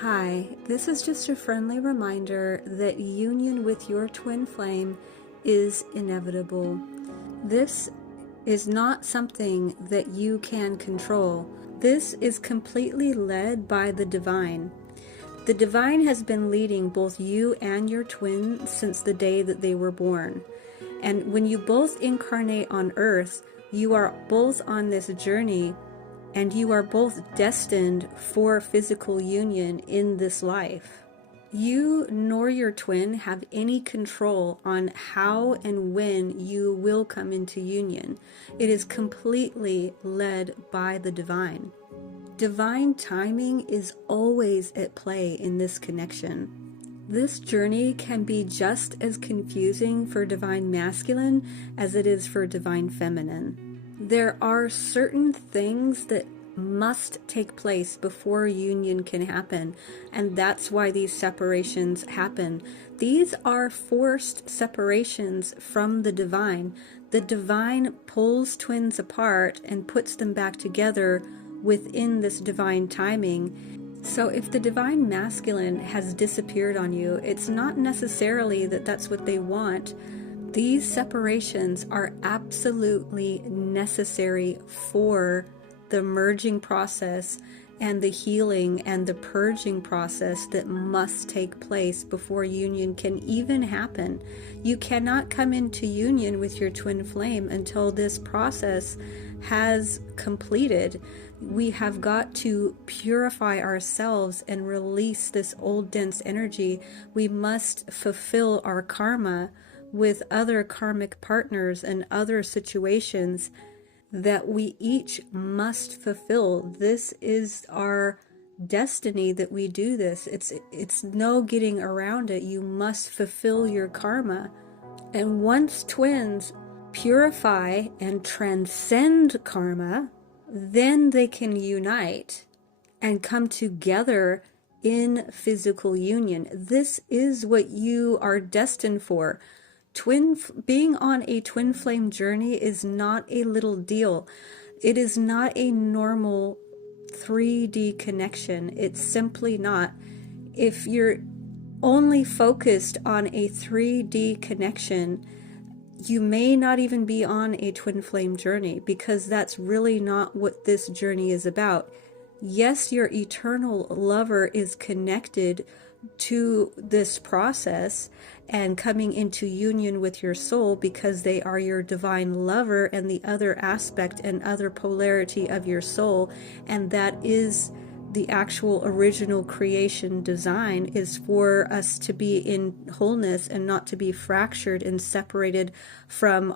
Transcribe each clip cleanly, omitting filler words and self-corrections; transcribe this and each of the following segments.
Hi, this is just a friendly reminder that union with your twin flame is inevitable. This is not something that you can control. This is completely led by the divine. The divine has been leading both you and your twin since the day that they were born. And when you both incarnate on earth, you are both on this journey and you are both destined for physical union in this life. You nor your twin have any control on how and when you will come into union. It is completely led by the divine. Divine timing is always at play in this connection. This journey can be just as confusing for divine masculine as it is for divine feminine. There are certain things that must take place before union can happen, and that's why these separations happen. These are forced separations from the divine. The divine pulls twins apart and puts them back together within this divine timing. So if the divine masculine has disappeared on you, it's not necessarily that that's what they want. These separations are absolutely necessary for the merging process and the healing and the purging process that must take place before union can even happen. You cannot come into union with your twin flame until this process has completed. We have got to purify ourselves and release this old dense energy. We must fulfill our karma with other karmic partners and other situations that we each must fulfill. This is our destiny that we do this. It's no getting around it. You must fulfill your karma. And once twins purify and transcend karma, then they can unite and come together in physical union. This is what you are destined for. Being on a twin flame journey is not a little deal. It is not a normal 3D connection. It's simply not. If you're only focused on a 3D connection, you may not even be on a twin flame journey, because that's really not what this journey is about. Yes, your eternal lover is connected to this process and coming into union with your soul because they are your divine lover and the other aspect and other polarity of your soul, and that is the actual original creation design, is for us to be in wholeness and not to be fractured and separated from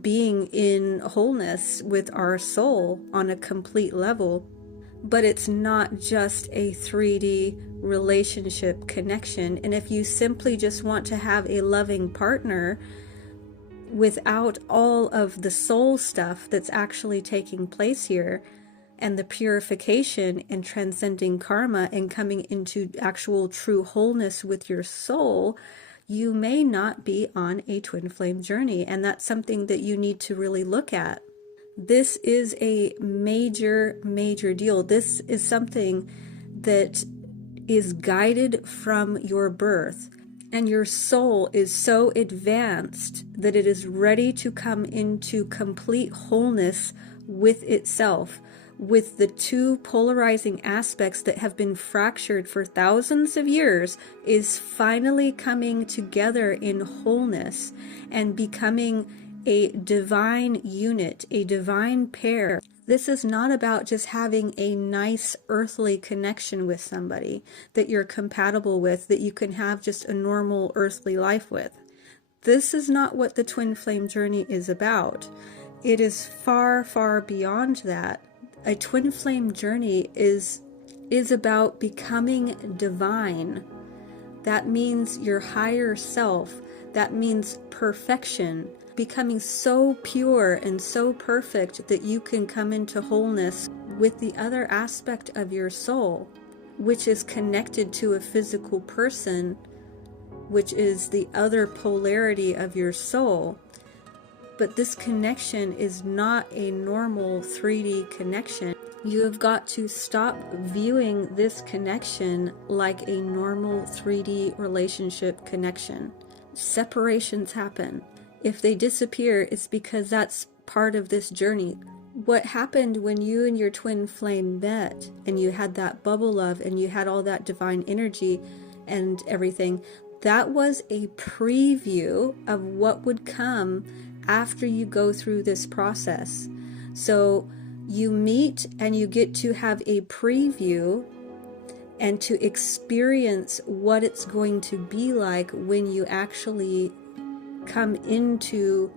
being in wholeness with our soul on a complete level. But it's not just a 3D relationship connection. And if you simply just want to have a loving partner without all of the soul stuff that's actually taking place here, and the purification and transcending karma and coming into actual true wholeness with your soul, you may not be on a twin flame journey. And that's something that you need to really look at. This is a major, major deal. This is something that is guided from your birth, and your soul is so advanced that it is ready to come into complete wholeness with itself, with the two polarizing aspects that have been fractured for thousands of years, is finally coming together in wholeness and becoming a divine unit, a divine pair. This is not about just having a nice earthly connection with somebody that you're compatible with, that you can have just a normal earthly life with. This is not what the twin flame journey is about. It is far, far beyond that. A twin flame journey is about becoming divine. That means your higher self. That means perfection. Becoming so pure and so perfect that you can come into wholeness with the other aspect of your soul, which is connected to a physical person, which is the other polarity of your soul. But this connection is not a normal 3D connection. You have got to stop viewing this connection like a normal 3D relationship connection. Separations happen. If they disappear, it's because that's part of this journey. What happened when you and your twin flame met and you had that bubble love and you had all that divine energy and everything, that was a preview of what would come after you go through this process. So you meet and you get to have a preview and to experience what it's going to be like when you actually come into,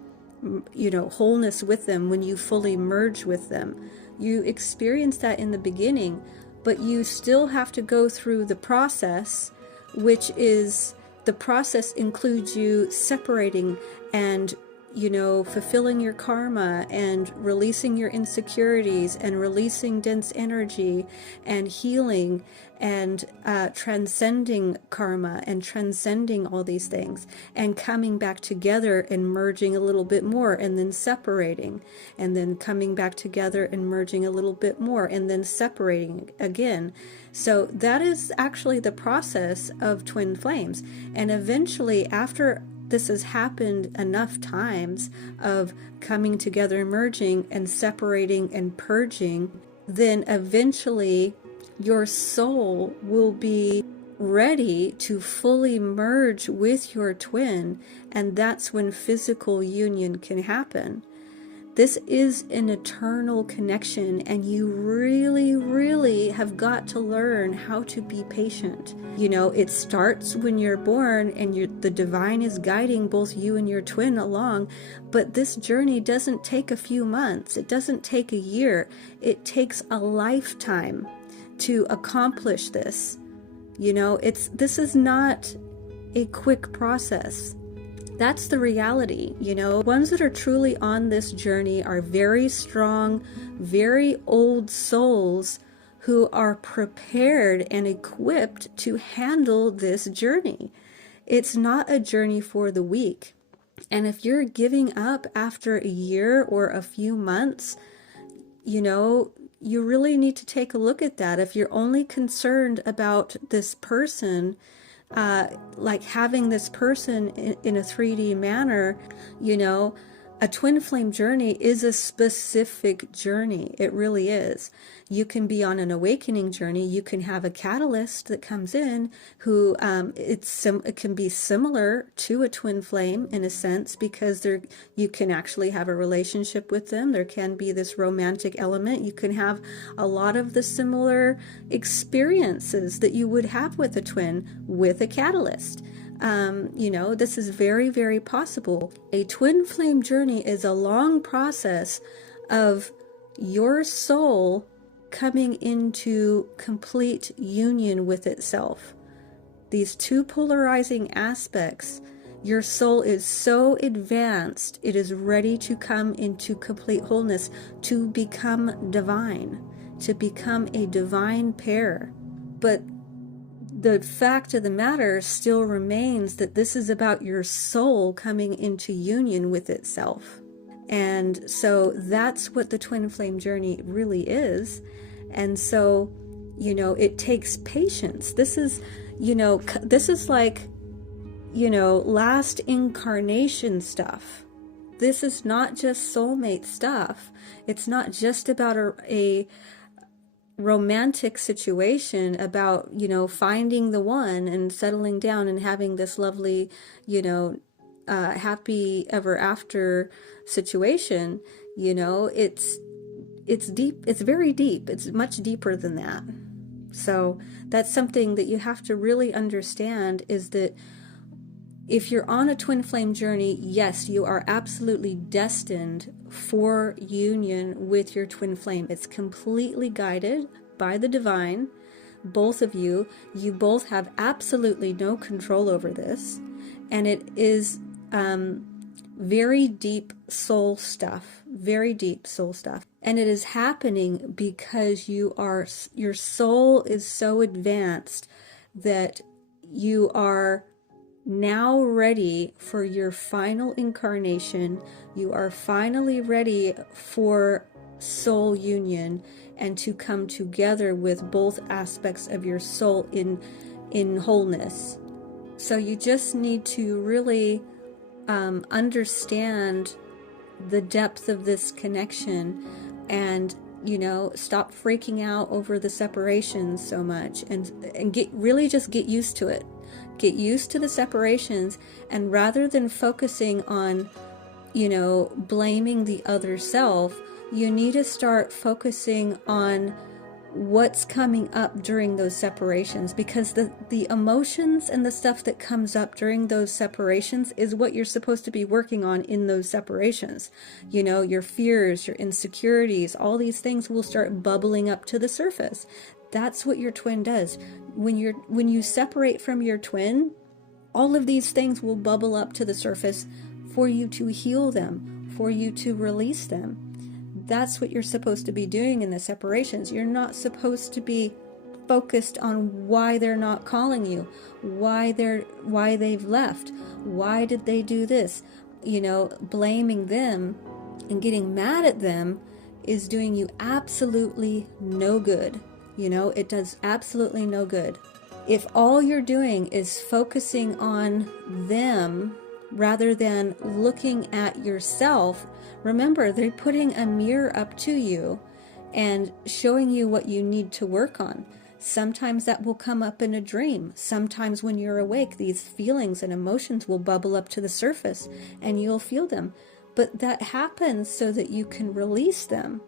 wholeness with them, when you fully merge with them. You experience that in the beginning, but you still have to go through the process, which is, the process includes you separating and fulfilling your karma and releasing your insecurities and releasing dense energy and healing and transcending karma and transcending all these things and coming back together and merging a little bit more and then separating and then coming back together and merging a little bit more and then separating again. So that is actually the process of twin flames. And eventually, after this has happened enough times of coming together, merging and separating and purging, then eventually your soul will be ready to fully merge with your twin, and that's when physical union can happen. This is an eternal connection, and you really, really have got to learn how to be patient. It starts when you're born and the divine is guiding both you and your twin along, but this journey doesn't take a few months. It doesn't take a year. It takes a lifetime to accomplish this. This is not a quick process. That's the reality. Ones that are truly on this journey are very strong, very old souls who are prepared and equipped to handle this journey. It's not a journey for the weak. And if you're giving up after a year or a few months, you really need to take a look at that. If you're only concerned about this person, like having this person in a 3D manner, a twin flame journey is a specific journey. It really is. You can be on an awakening journey. You can have a catalyst that comes in who it can be similar to a twin flame in a sense, because you can actually have a relationship with them. There can be this romantic element. You can have a lot of the similar experiences that you would have with a twin with a catalyst. This is very, very possible. A twin flame journey is a long process of your soul coming into complete union with itself. These two polarizing aspects, your soul is so advanced, it is ready to come into complete wholeness, to become divine, to become a divine pair. But the fact of the matter still remains that this is about your soul coming into union with itself. And so that's what the twin flame journey really is. And so, it takes patience. This is like, last incarnation stuff. This is not just soulmate stuff. It's not just about a romantic situation about, finding the one and settling down and having this lovely, happy ever after situation. It's deep. It's very deep. It's much deeper than that. So that's something that you have to really understand, is that if you're on a twin flame journey, yes, you are absolutely destined for union with your twin flame. It's completely guided by the divine. Both of you both have absolutely no control over this. And it is very deep soul stuff, very deep soul stuff. And it is happening because your soul is so advanced that you are now ready for your final incarnation. You are finally ready for soul union and to come together with both aspects of your soul in wholeness. So you just need to really understand the depth of this connection, and stop freaking out over the separations so much, and just get used to it. Get used to the separations, and rather than focusing on blaming the other self, you need to start focusing on what's coming up during those separations, because the emotions and the stuff that comes up during those separations is what you're supposed to be working on in those separations. Your fears, your insecurities, all these things will start bubbling up to the surface. That's what your twin does. When you separate from your twin, all of these things will bubble up to the surface for you to heal them, for you to release them. That's what you're supposed to be doing in the separations. You're not supposed to be focused on why they're not calling you, why they've left, why did they do this. Blaming them and getting mad at them is doing you absolutely no good. It does absolutely no good. If all you're doing is focusing on them rather than looking at yourself, remember, they're putting a mirror up to you and showing you what you need to work on. Sometimes that will come up in a dream. Sometimes when you're awake, these feelings and emotions will bubble up to the surface and you'll feel them. But that happens so that you can release them.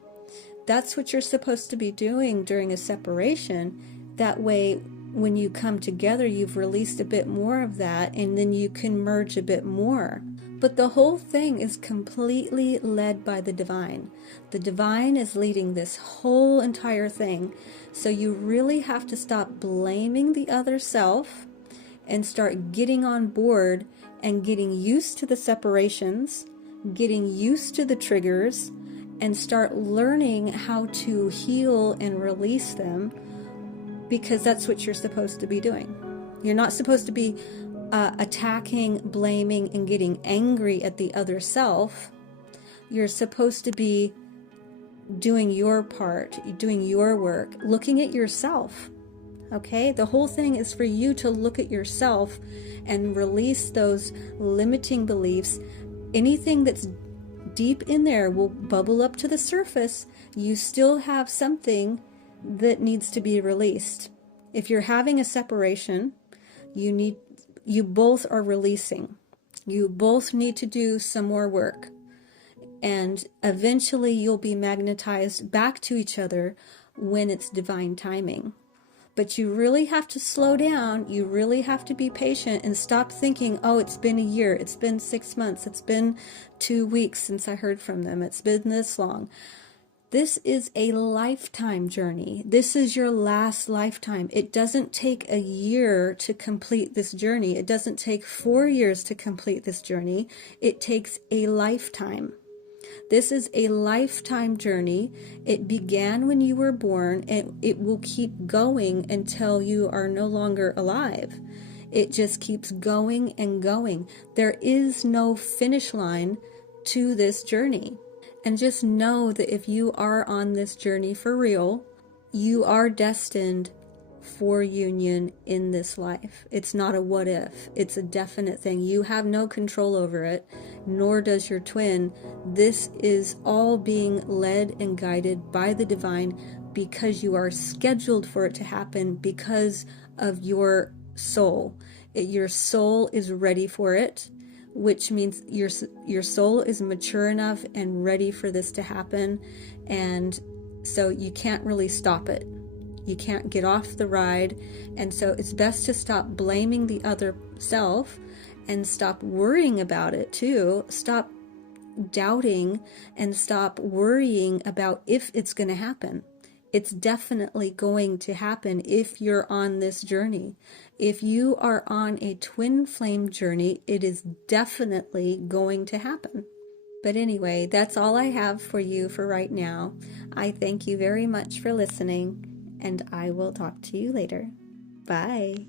That's what you're supposed to be doing during a separation. That way, when you come together, you've released a bit more of that, and then you can merge a bit more. But the whole thing is completely led by the divine. The divine is leading this whole entire thing. So you really have to stop blaming the other self and start getting on board and getting used to the separations, getting used to the triggers, and start learning how to heal and release them, because that's what you're supposed to be doing. You're not supposed to be attacking, blaming, and getting angry at the other self. You're supposed to be doing your part, doing your work, looking at yourself. Okay? The whole thing is for you to look at yourself and release those limiting beliefs. Anything that's deep in there will bubble up to the surface. You still have something that needs to be released. If you're having a separation, you both are releasing. You both need to do some more work. And eventually you'll be magnetized back to each other when it's divine timing. But you really have to slow down. You really have to be patient and stop thinking, oh, it's been a year, it's been 6 months, it's been 2 weeks since I heard from them, it's been this long. This is a lifetime journey. This is your last lifetime. It doesn't take a year to complete this journey. It doesn't take 4 years to complete this journey. It takes a lifetime. This is a lifetime journey. It began when you were born, and it will keep going until you are no longer alive. It just keeps going and going. There is no finish line to this journey. And just know that if you are on this journey for real, you are destined for union in this life. It's not a what if. It's a definite thing. You have no control over it, nor does your twin. This is all being led and guided by the divine, because you are scheduled for it to happen because of your soul. Your soul is ready for it, which means your soul is mature enough and ready for this to happen. And so you can't really stop it. You can't get off the ride. And so it's best to stop blaming the other self and stop worrying about it too. Stop doubting and stop worrying about if it's going to happen. It's definitely going to happen if you're on this journey. If you are on a twin flame journey, it is definitely going to happen. But anyway, that's all I have for you for right now. I thank you very much for listening, and I will talk to you later. Bye.